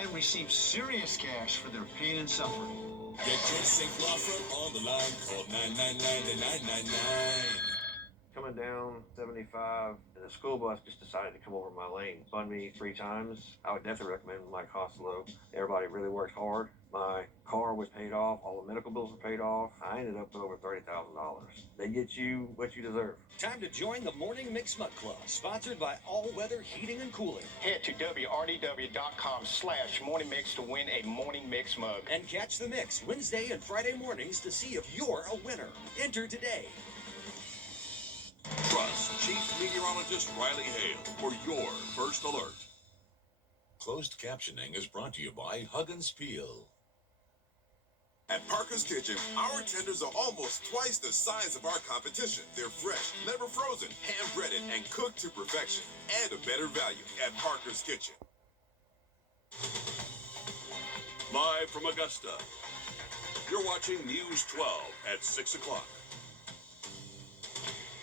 and receive serious cash for their pain and suffering. Get your sink law firm on the line. Call 999-9999. Coming down 75, and the school bus just decided to come over my lane, spun me 3 times. I would definitely recommend my cost low. Everybody really worked hard. My car was paid off. All the medical bills were paid off. I ended up with over $30,000. They get you what you deserve. Time to join the Morning Mix Mud Club, sponsored by All Weather Heating and Cooling. Head to wrdw.com/morningmix to win a Morning Mix mug. And catch the mix Wednesday and Friday mornings to see if you're a winner. Enter today. Trust Chief Meteorologist Riley Hale for your first alert. Closed captioning is brought to you by Huggins Peel. At Parker's Kitchen, our tenders are almost twice the size of our competition. They're fresh, never frozen, hand-breaded, and cooked to perfection. And a better value at Parker's Kitchen. Live from Augusta, you're watching News 12 at 6 o'clock.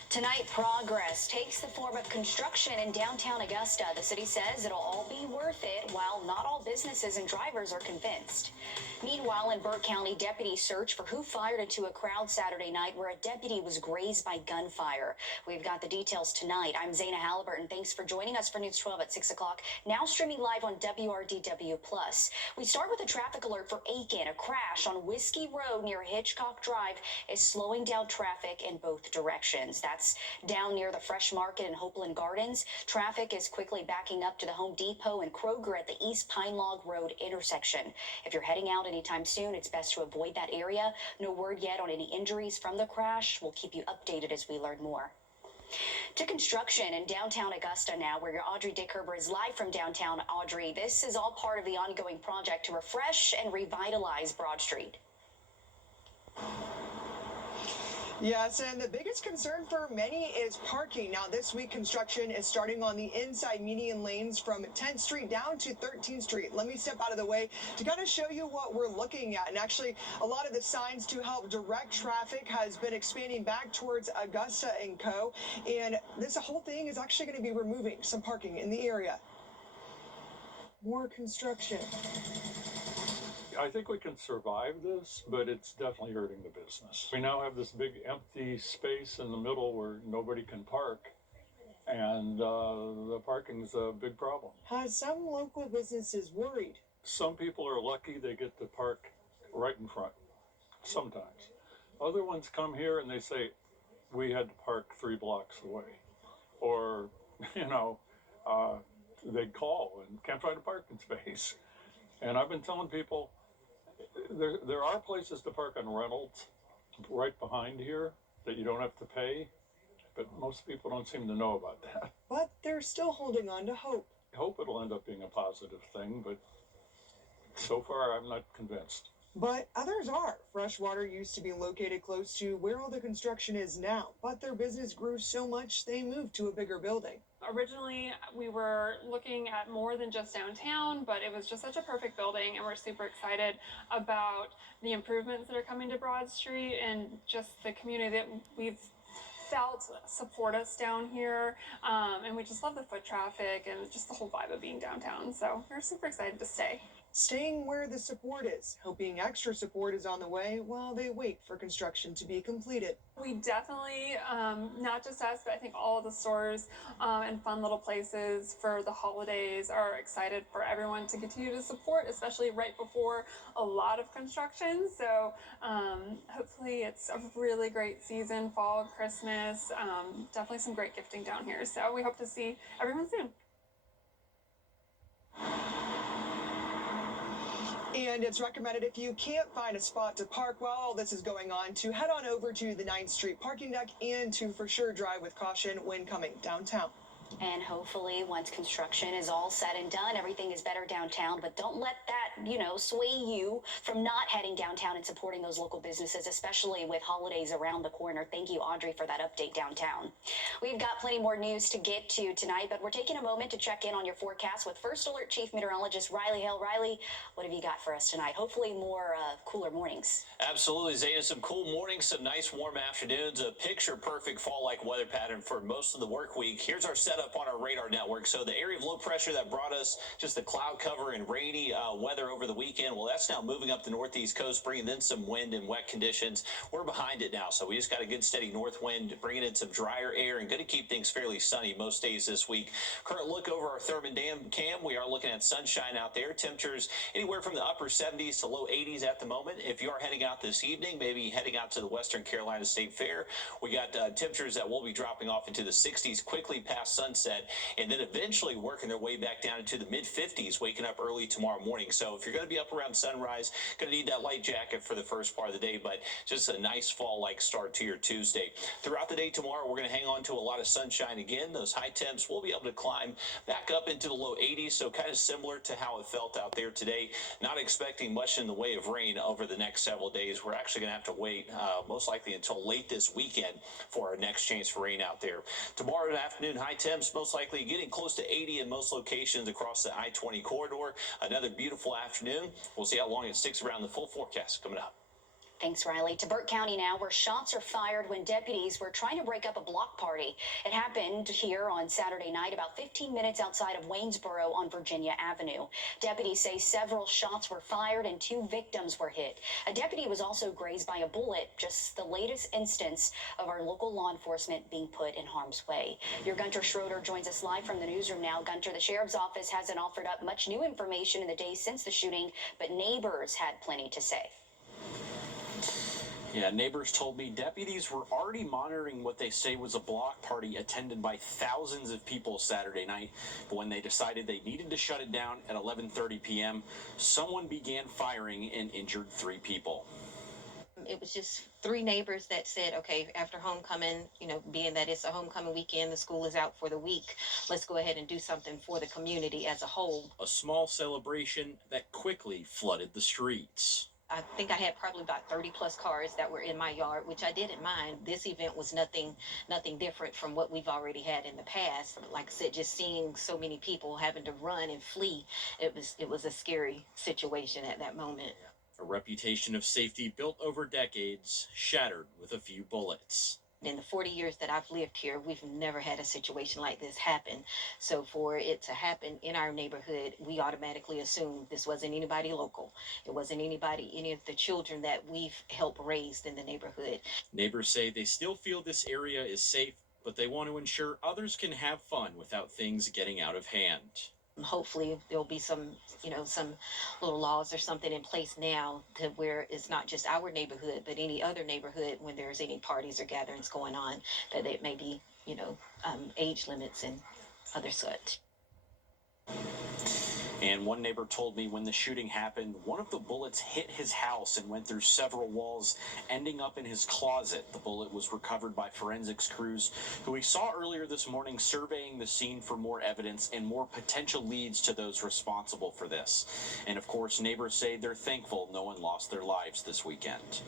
Tonight, progress takes the form of construction in downtown Augusta. The city says it'll all be worth it, while not all businesses and drivers are convinced. Meanwhile, in Burke County, deputies search for who fired into a crowd Saturday night where a deputy was grazed by gunfire. We've got the details tonight. I'm Zaina Halliburton. Thanks for joining us for News 12 at 6 o'clock. Now streaming live on WRDW+. We start with a traffic alert for Aiken. A crash on Whiskey Road near Hitchcock Drive is slowing down traffic in both directions. That's down near the Fresh Market and Hopeland Gardens. Traffic is quickly backing up to the Home Depot and Kroger at the East Pine Log Road intersection. If you're heading out anytime soon, it's best to avoid that area. No word yet on any injuries from the crash. We'll keep you updated as we learn more. To construction in downtown Augusta now, where your Audrey Dickherber is live from downtown. Audrey, this is all part of the ongoing project to refresh and revitalize Broad Street. Yes, and the biggest concern for many is parking. Now, this week, construction is starting on the inside median lanes from 10th Street down to 13th Street. Let me step out of the way to kind of show you what we're looking at. And actually, a lot of the signs to help direct traffic has been expanding back towards Augusta and Co. And this whole thing is actually going to be removing some parking in the area. More construction. I think we can survive this, but it's definitely hurting the business. We now have this big empty space in the middle where nobody can park, and the parking's a big problem. Has some local businesses worried? Some people are lucky they get to park right in front, sometimes. Other ones come here and they say, we had to park 3 blocks away. Or, they call and can't find a parking space. And I've been telling people, there are places to park on Reynolds right behind here that you don't have to pay, but most people don't seem to know about that. But they're still holding on to hope. I hope it'll end up being a positive thing, but so far I'm not convinced. But others are. Freshwater used to be located close to where all the construction is now, but their business grew so much they moved to a bigger building. Originally, we were looking at more than just downtown, but it was just such a perfect building, and we're super excited about the improvements that are coming to Broad Street and just the community that we've felt support us down here. And we just love the foot traffic and just the whole vibe of being downtown. So we're super excited to stay. Staying where the support is, hoping extra support is on the way while they wait for construction to be completed. We definitely, not just us, but I think all of the stores and fun little places for the holidays are excited for everyone to continue to support, especially right before a lot of construction. So hopefully it's a really great season, fall, Christmas, definitely some great gifting down here. So we hope to see everyone soon. And it's recommended, if you can't find a spot to park while all this is going on, to head on over to the 9th Street parking deck and to for sure drive with caution when coming downtown. And hopefully, once construction is all said and done, everything is better downtown. But don't let that, sway you from not heading downtown and supporting those local businesses, especially with holidays around the corner. Thank you, Audrey, for that update downtown. We've got plenty more news to get to tonight, but we're taking a moment to check in on your forecast with First Alert Chief Meteorologist Riley Hale. Riley, what have you got for us tonight? Hopefully more cooler mornings. Absolutely, Zaina. Some cool mornings, some nice warm afternoons, a picture-perfect fall-like weather pattern for most of the work week. Here's our setup up on our radar network. So the area of low pressure that brought us just the cloud cover and rainy weather over the weekend, well, that's now moving up the northeast coast, bringing in some wind and wet conditions. We're behind it now, so we just got a good steady north wind, bringing in some drier air and going to keep things fairly sunny most days this week. Current look over our Thurman Dam cam, we are looking at sunshine out there. Temperatures anywhere from the upper 70s to low 80s at the moment. If you are heading out this evening, maybe heading out to the Western Carolina State Fair, we got temperatures that will be dropping off into the 60s quickly past sunset, and then eventually working their way back down into the mid-50s, waking up early tomorrow morning. So if you're going to be up around sunrise, going to need that light jacket for the first part of the day, but just a nice fall-like start to your Tuesday. Throughout the day tomorrow, we're going to hang on to a lot of sunshine again. Those high temps will be able to climb back up into the low 80s, so kind of similar to how it felt out there today. Not expecting much in the way of rain over the next several days. We're actually going to have to wait most likely until late this weekend for our next chance for rain out there. Tomorrow afternoon, high temps most likely getting close to 80 in most locations across the I-20 corridor. Another beautiful afternoon. We'll see how long it sticks around. The full forecast coming up. Thanks, Riley. To Burke County now, where shots are fired when deputies were trying to break up a block party. It happened here on Saturday night, about 15 minutes outside of Waynesboro on Virginia Avenue. Deputies say several shots were fired and 2 victims were hit. A deputy was also grazed by a bullet, just the latest instance of our local law enforcement being put in harm's way. Your Gunter Schroeder joins us live from the newsroom now. Gunter, the sheriff's office hasn't offered up much new information in the days since the shooting, but neighbors had plenty to say. Yeah, neighbors told me deputies were already monitoring what they say was a block party attended by thousands of people Saturday night. But when they decided they needed to shut it down at 11:30 p.m., someone began firing and injured 3 people. It was just 3 neighbors that said, okay, after homecoming, being that it's a homecoming weekend, the school is out for the week, let's go ahead and do something for the community as a whole. A small celebration that quickly flooded the streets. I think I had probably about 30 plus cars that were in my yard, which I didn't mind. This event was nothing different from what we've already had in the past. Like I said, just seeing so many people having to run and flee, it was a scary situation at that moment. A reputation of safety built over decades, shattered with a few bullets. In the 40 years that I've lived here, we've never had a situation like this happen. So for it to happen in our neighborhood, we automatically assume this wasn't anybody local. It wasn't any of the children that we've helped raise in the neighborhood. Neighbors say they still feel this area is safe, but they want to ensure others can have fun without things getting out of hand. Hopefully there'll be some little laws or something in place now to where it's not just our neighborhood, but any other neighborhood when there's any parties or gatherings going on, that it may be, age limits and other such. And one neighbor told me when the shooting happened, one of the bullets hit his house and went through several walls, ending up in his closet. The bullet was recovered by forensics crews, who we saw earlier this morning surveying the scene for more evidence and more potential leads to those responsible for this. And of course, neighbors say they're thankful no one lost their lives this weekend.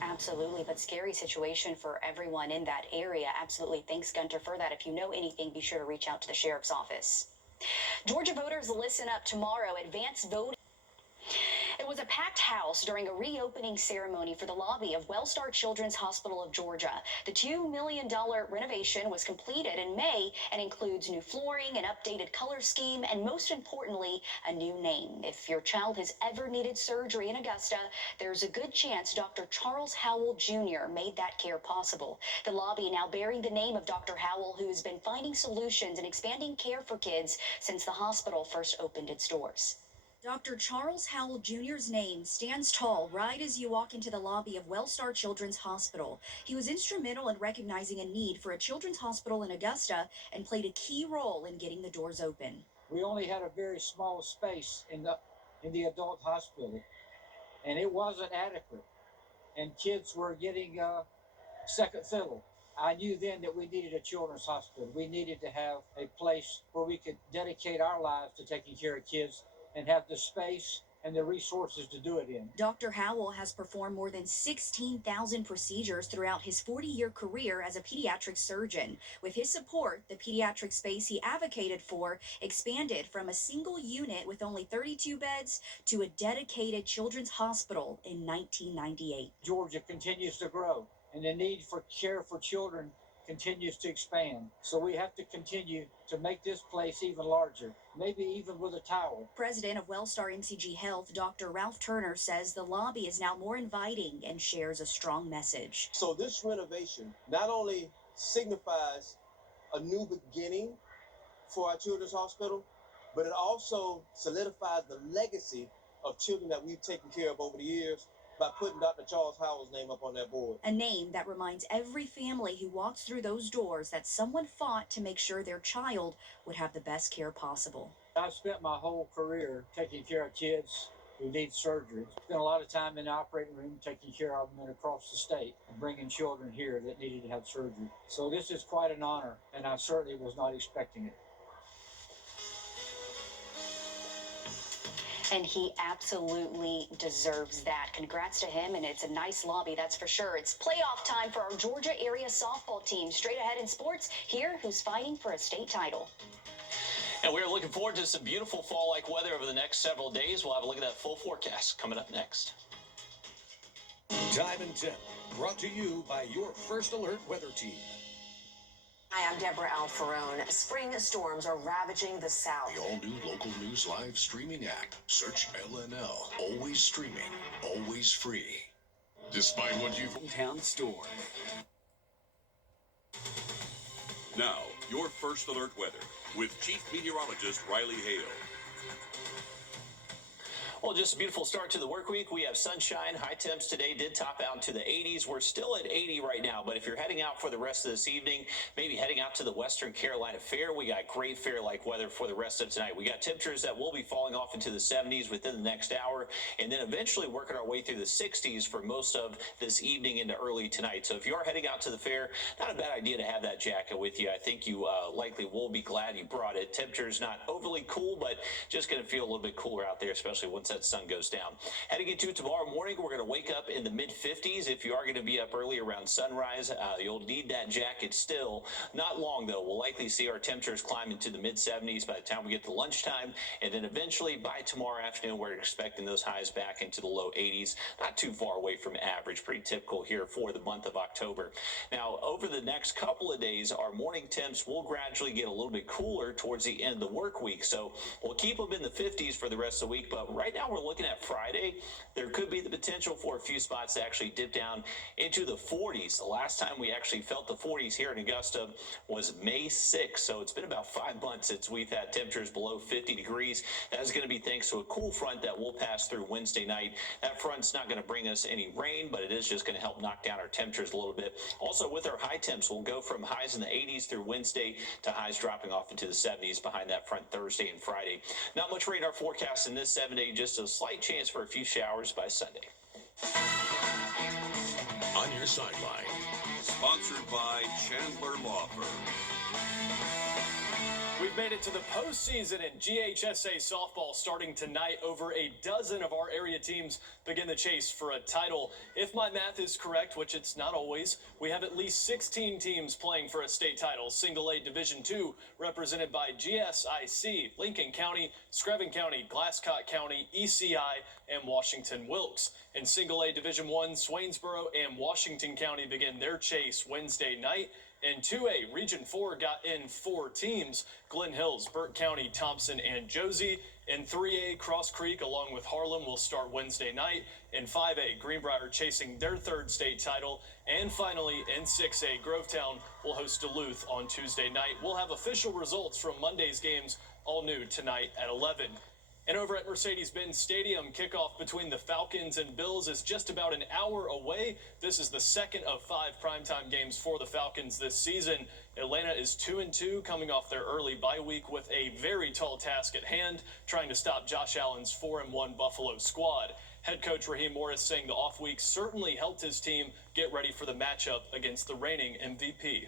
Absolutely, but scary situation for everyone in that area. Absolutely. Thanks, Gunter, for that. If you know anything, be sure to reach out to the sheriff's office. Georgia voters listen up tomorrow. Advanced voting. It was a packed house during a reopening ceremony for the lobby of Wellstar Children's Hospital of Georgia. The $2 million renovation was completed in May and includes new flooring, an updated color scheme, and most importantly, a new name. If your child has ever needed surgery in Augusta, there's a good chance Dr. Charles Howell Jr. made that care possible. The lobby now bearing the name of Dr. Howell, who has been finding solutions and expanding care for kids since the hospital first opened its doors. Dr. Charles Howell Jr.'s name stands tall right as you walk into the lobby of Wellstar Children's Hospital. He was instrumental in recognizing a need for a children's hospital in Augusta and played a key role in getting the doors open. We only had a very small space in the adult hospital, and it wasn't adequate, and kids were getting second fiddle. I knew then that we needed a children's hospital. We needed to have a place where we could dedicate our lives to taking care of kids and have the space and the resources to do it in. Dr. Howell has performed more than 16,000 procedures throughout his 40-year career as a pediatric surgeon. With his support, the pediatric space he advocated for expanded from a single unit with only 32 beds to a dedicated children's hospital in 1998. Georgia continues to grow, and the need for care for children continues to expand. So we have to continue to make this place even larger, maybe even with a tower. President of Wellstar MCG Health, Dr. Ralph Turner, says the lobby is now more inviting and shares a strong message. So this renovation not only signifies a new beginning for our children's hospital, but it also solidifies the legacy of children that we've taken care of over the years by putting Dr. Charles Howell's name up on that board. A name that reminds every family who walks through those doors that someone fought to make sure their child would have the best care possible. I've spent my whole career taking care of kids who need surgery. Spent a lot of time in the operating room taking care of them across the state and bringing children here that needed to have surgery. So this is quite an honor, and I certainly was not expecting it. And he absolutely deserves that. Congrats to him, and it's a nice lobby, that's for sure. It's playoff time for our Georgia area softball team. Straight ahead in sports, here who's fighting for a state title. And we're looking forward to some beautiful fall-like weather over the next several days. We'll have a look at that full forecast coming up next. Time and Temp, brought to you by your First Alert weather team. Hi, I'm Deborah Alfarone. Spring storms are ravaging the South. The all-new local news live streaming app. Search LNL. Always streaming, always free. Despite what you've... Hometown store. Now, your First Alert weather with Chief Meteorologist Riley Hale. Well, just a beautiful start to the work week. We have sunshine. High temps today did top out to the 80s. We're still at 80 right now, but if you're heading out for the rest of this evening, maybe heading out to the Western Carolina Fair, we got great fair-like weather for the rest of tonight. We got temperatures that will be falling off into the 70s within the next hour, and then eventually working our way through the 60s for most of this evening into early tonight. So if you are heading out to the fair, not a bad idea to have that jacket with you. I think you likely will be glad you brought it. Temperatures not overly cool, but just going to feel a little bit cooler out there, especially once that sun goes down. Heading into tomorrow morning, we're going to wake up in the mid-50s. If you are going to be up early around sunrise, you'll need that jacket still. Not long, though. We'll likely see our temperatures climb into the mid-70s by the time we get to lunchtime, and then eventually by tomorrow afternoon, we're expecting those highs back into the low 80s. Not too far away from average. Pretty typical here for the month of October. Now, over the next couple of days, our morning temps will gradually get a little bit cooler towards the end of the work week. So we'll keep them in the 50s for the rest of the week, but right now we're looking at Friday. There could be the potential for a few spots to actually dip down into the 40s. The last time we actually felt the 40s here in Augusta was May 6th, so it's been about 5 months since we've had temperatures below 50 degrees. That is going to be thanks to a cool front that will pass through Wednesday night. That front's not going to bring us any rain, but it is just going to help knock down our temperatures a little bit. Also, with our high temps, we'll go from highs in the 80s through Wednesday to highs dropping off into the 70s behind that front Thursday and Friday. Not much rain in our forecast in this 7-day, just a slight chance for a few showers by Sunday. On your sideline. Sponsored by Chandler Law Firm. We've made it to the postseason in GHSA softball starting tonight. Over a dozen of our area teams begin the chase for a title. If my math is correct, which it's not always, we have at least 16 teams playing for a state title. Single A Division II represented by GSIC, Lincoln County, Screven County, Glasscock County, ECI, and Washington Wilkes. In Single A Division I, Swainsboro and Washington County begin their chase Wednesday night. In 2A, Region 4 got in 4 teams, Glen Hills, Burke County, Thompson, and Josie. In 3A, Cross Creek, along with Harlem, will start Wednesday night. In 5A, Greenbrier chasing their 3rd state title. And finally, in 6A, Grovetown will host Duluth on Tuesday night. We'll have official results from Monday's games, all new tonight at 11. And over at Mercedes-Benz Stadium, kickoff between the Falcons and Bills is just about an hour away. This is the second of 5 primetime games for the Falcons this season. Atlanta is 2-2, coming off their early bye week with a very tall task at hand, trying to stop Josh Allen's 4-1 Buffalo squad. Head coach Raheem Morris saying the off week certainly helped his team get ready for the matchup against the reigning MVP.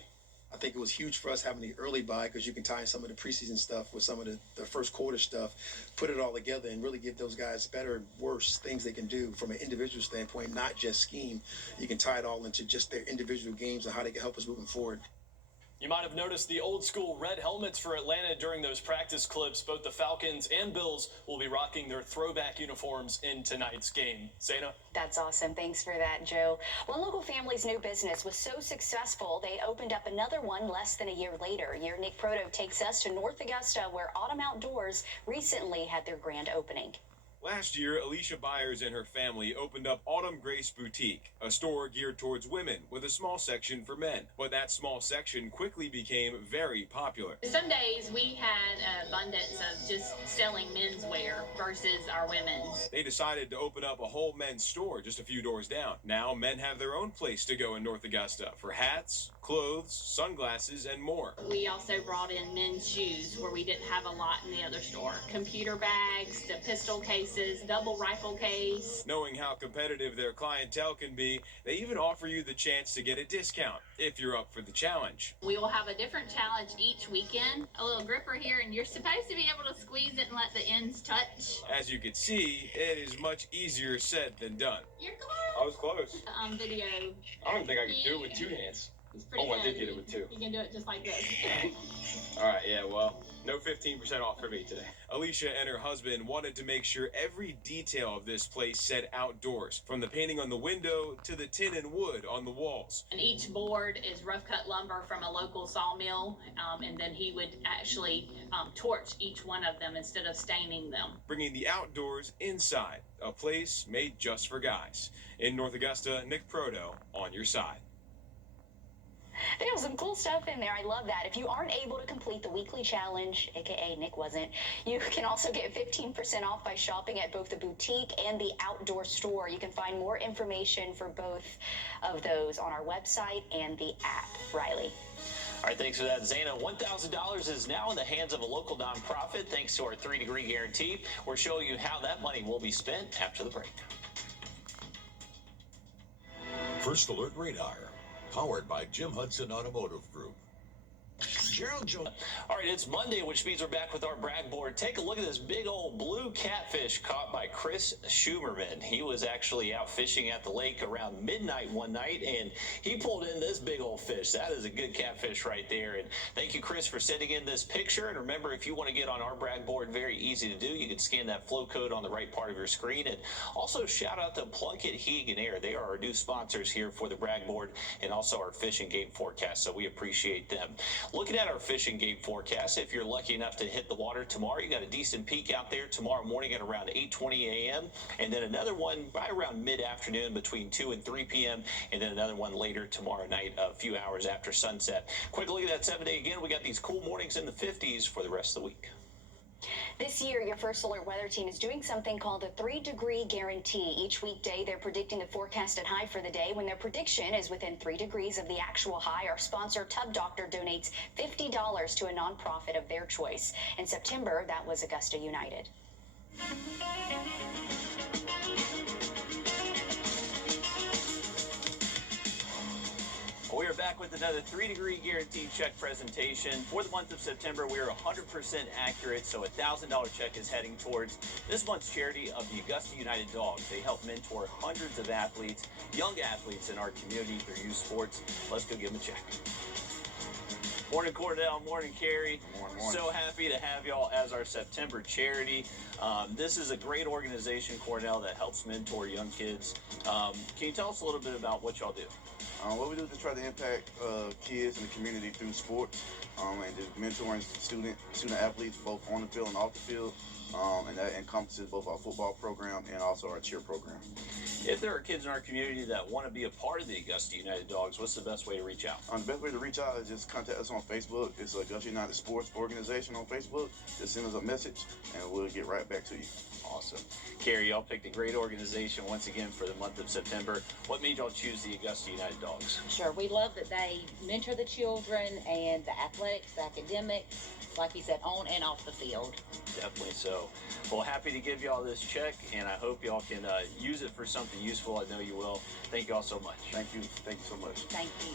I think it was huge for us having the early bye because you can tie in some of the preseason stuff with some of the first quarter stuff, put it all together and really give those guys better and worse things they can do from an individual standpoint, not just scheme. You can tie it all into just their individual games and how they can help us moving forward. You might have noticed the old school red helmets for Atlanta during those practice clips. Both the Falcons and Bills will be rocking their throwback uniforms in tonight's game. Zaina? That's awesome. Thanks for that, Joe. One local family's new business was so successful, they opened up another one less than a year later. Your Nick Proto takes us to North Augusta, where Autumn Outdoors recently had their grand opening. Last year, Alicia Byers and her family opened up Autumn Grace Boutique, a store geared towards women with a small section for men. But that small section quickly became very popular. Some days we had an abundance of just selling menswear versus our women's. They decided to open up a whole men's store just a few doors down. Now men have their own place to go in North Augusta for hats, clothes, sunglasses, and more. We also brought in men's shoes where we didn't have a lot in the other store. Computer bags, the pistol cases, double rifle case. Knowing how competitive their clientele can be, they even offer you the chance to get a discount if you're up for the challenge. We will have a different challenge each weekend. A little gripper here, and you're supposed to be able to squeeze it and let the ends touch. As you can see, it is much easier said than done. You're close. I was close. Video. I don't think I could do it with two hands. It's pretty I good. did get it with two. You can do it just like this. All right, yeah, well, no 15% off for me today. Alicia and her husband wanted to make sure every detail of this place said outdoors, from the painting on the window to the tin and wood on the walls. And each board is rough cut lumber from a local sawmill, and then he would actually torch each one of them instead of staining them. Bringing the outdoors inside, a place made just for guys. In North Augusta, Nick Proto on your side. There was some cool stuff in there. I love that. If you aren't able to complete the weekly challenge, aka Nick wasn't, you can also get 15% off by shopping at both the boutique and the outdoor store. You can find more information for both of those on our website and the app. Riley. All right, thanks for that, Zaina. $1,000 is now in the hands of a local nonprofit thanks to our 3-degree guarantee. We're showing you how that money will be spent after the break. First Alert Radar, powered by Jim Hudson Automotive Group. Gerald Jones. All right, it's Monday, which means we're back with our brag board. Take a look at this big old blue catfish caught by Chris Schumerman. He was actually out fishing at the lake around midnight one night, and he pulled in this big old fish. That is a good catfish right there. And thank you, Chris, for sending in this picture. And remember, if you want to get on our brag board, very easy to do. You can scan that flow code on the right part of your screen. And also shout out to Plunkett Heat and Air. They are our new sponsors here for the brag board and also our fishing game forecast. So we appreciate them. Looking at our fishing game forecast, if you're lucky enough to hit the water tomorrow, you got a decent peak out there tomorrow morning at around 8:20 a.m. and then another one by around mid-afternoon between 2 and 3 p.m. and then another one later tomorrow night a few hours after sunset. Quick look at that 7-day again. We got these cool mornings in the 50s for the rest of the week. This year, your First Alert weather team is doing something called the 3-degree guarantee. Each weekday, they're predicting the forecasted high for the day. When their prediction is within 3 degrees of the actual high, our sponsor, Tub Doctor, donates $50 to a nonprofit of their choice. In September, that was Augusta United. We are back with another 3-degree guarantee check presentation. For the month of September, we are 100% accurate, so a $1,000 check is heading towards this month's charity of the Augusta United Dogs. They help mentor hundreds of athletes, young athletes in our community through youth sports. Let's go give them a check. Morning, Cordell. Morning, Carrie. Morning. So happy to have y'all as our September charity. This is a great organization, Cornell, that helps mentor young kids. Can you tell us a little bit about what y'all do? What we do is to try to impact kids in the community through sports and just mentoring student athletes both on the field and off the field. And that encompasses both our football program and also our cheer program. If there are kids in our community that want to be a part of the Augusta United Dogs, what's the best way to reach out? The best way to reach out is just contact us on Facebook. It's Augusta United Sports Organization on Facebook. Just send us a message and we'll get right back to you. Awesome. Carrie, y'all picked a great organization once again for the month of September. What made y'all choose the Augusta United Dogs? Sure. We love that they mentor the children and the athletics, the academics, like you said, on and off the field. Definitely so. Well, happy to give y'all this check, and I hope y'all can use it for something useful. I know you will. Thank y'all so much. Thank you. Thank you so much. Thank you.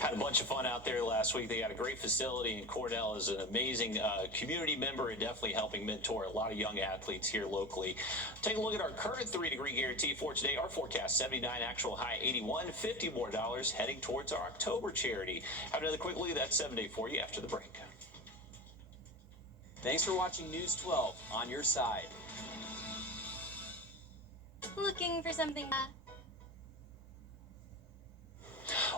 Had Had a bunch of fun out there last week. They got a great facility, and Cornell is an amazing community member and definitely helping mentor a lot of young athletes here locally. Take a look at our current 3-degree guarantee for today. Our forecast 79, actual high 81, $50 more heading towards our October charity. Have another quick look at that 7-day for you after the break. Thanks for watching News 12 on your side. Looking for something.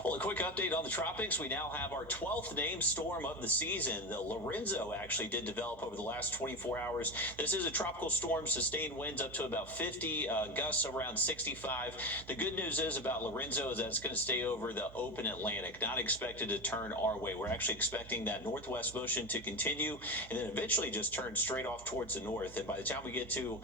Well, a quick update on the tropics. We now have our 12th named storm of the season. The Lorenzo actually did develop over the last 24 hours. This is a tropical storm, sustained winds up to about 50, gusts around 65. The good news is about Lorenzo is that it's going to stay over the open Atlantic, not expected to turn our way. We're actually expecting that northwest motion to continue and then eventually just turn straight off towards the north. And by the time we get to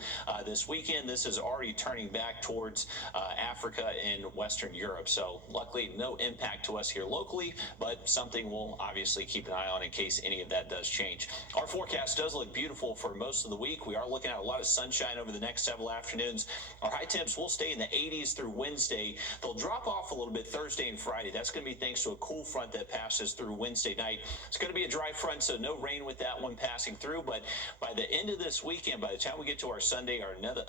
this weekend, this is already turning back towards Africa and Western Europe. So luckily, no impact to us here locally, but something we'll obviously keep an eye on in case any of that does change. Our forecast does look beautiful for most of the week. We are looking at a lot of sunshine over the next several afternoons. Our high temps will stay in the 80s through Wednesday. They'll drop off a little bit Thursday and Friday. That's going to be thanks to a cool front that passes through Wednesday night. It's going to be a dry front, so no rain with that one passing through, but by the end of this weekend, by the time we get to our Sunday,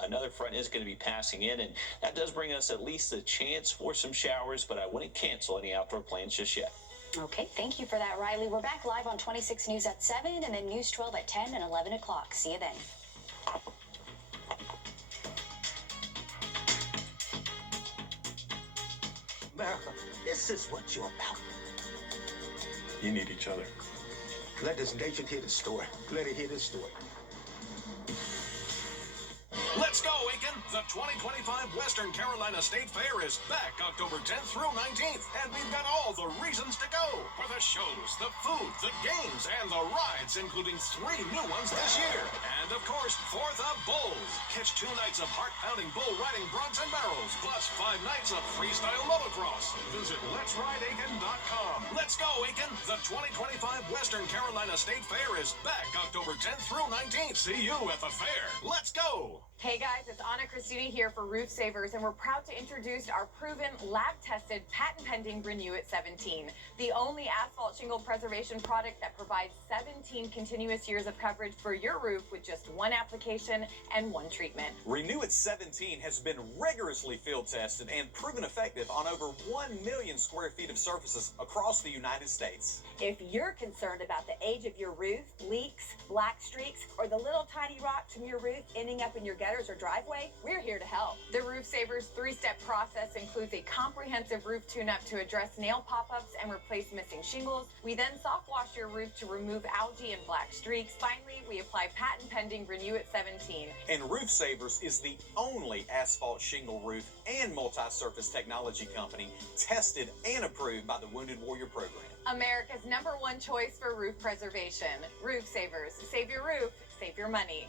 another front is going to be passing in, and that does bring us at least a chance for some showers, but I wouldn't cancel any outdoor plans just yet. Okay, thank you for that, Riley. We're back live on 26 News at 7 and then News 12 at 10 and 11 o'clock. See you then. America, this is what you're about. You need each other. Let this nation hear the story. Let it hear this story. Let's go, Aiken! The 2025 Western Carolina State Fair is back October 10th through 19th, and we've got all the reasons to go for the shows, the food, the games, and the rides, including 3 new ones this year. And of course, for the bulls. Catch 2 nights of heart-pounding bull riding broncs and barrels, plus 5 nights of freestyle motocross. Visit Let'sRideAiken.com. Let's go, Aiken! The 2025 Western Carolina State Fair is back October 10th through 19th. See you at the fair. Let's go! Hey guys, it's Anna Christina here for Roof Savers, and we're proud to introduce our proven, lab-tested, patent-pending Renew It 17, the only asphalt shingle preservation product that provides 17 continuous years of coverage for your roof with just 1 application and 1 treatment. Renew It 17 has been rigorously field tested and proven effective on over 1 million square feet of surfaces across the United States. If you're concerned about the age of your roof, leaks, black streaks, or the little tiny rocks from your roof ending up in your gutters or driveway, we're here to help. The Roof Savers 3-step process includes a comprehensive roof tune-up to address nail pop-ups and replace missing shingles. We then soft wash your roof to remove algae and black streaks. Finally, we apply patent-pending Renew It 17. And Roof Savers is the only asphalt shingle roof and multi-surface technology company tested and approved by the Wounded Warrior Program. America's #1 choice for roof preservation. Roof Savers. Save your roof, save your money.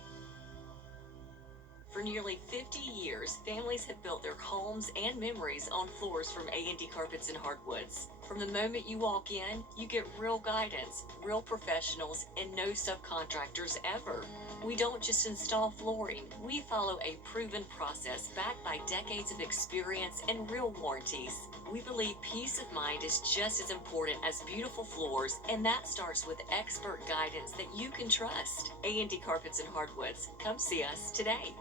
For nearly 50 years, families have built their homes and memories on floors from A&D Carpets and Hardwoods. From the moment you walk in, you get real guidance, real professionals, and no subcontractors ever. We don't just install flooring. We follow a proven process backed by decades of experience and real warranties. We believe peace of mind is just as important as beautiful floors, and that starts with expert guidance that you can trust. A&D Carpets and Hardwoods. Come see us today.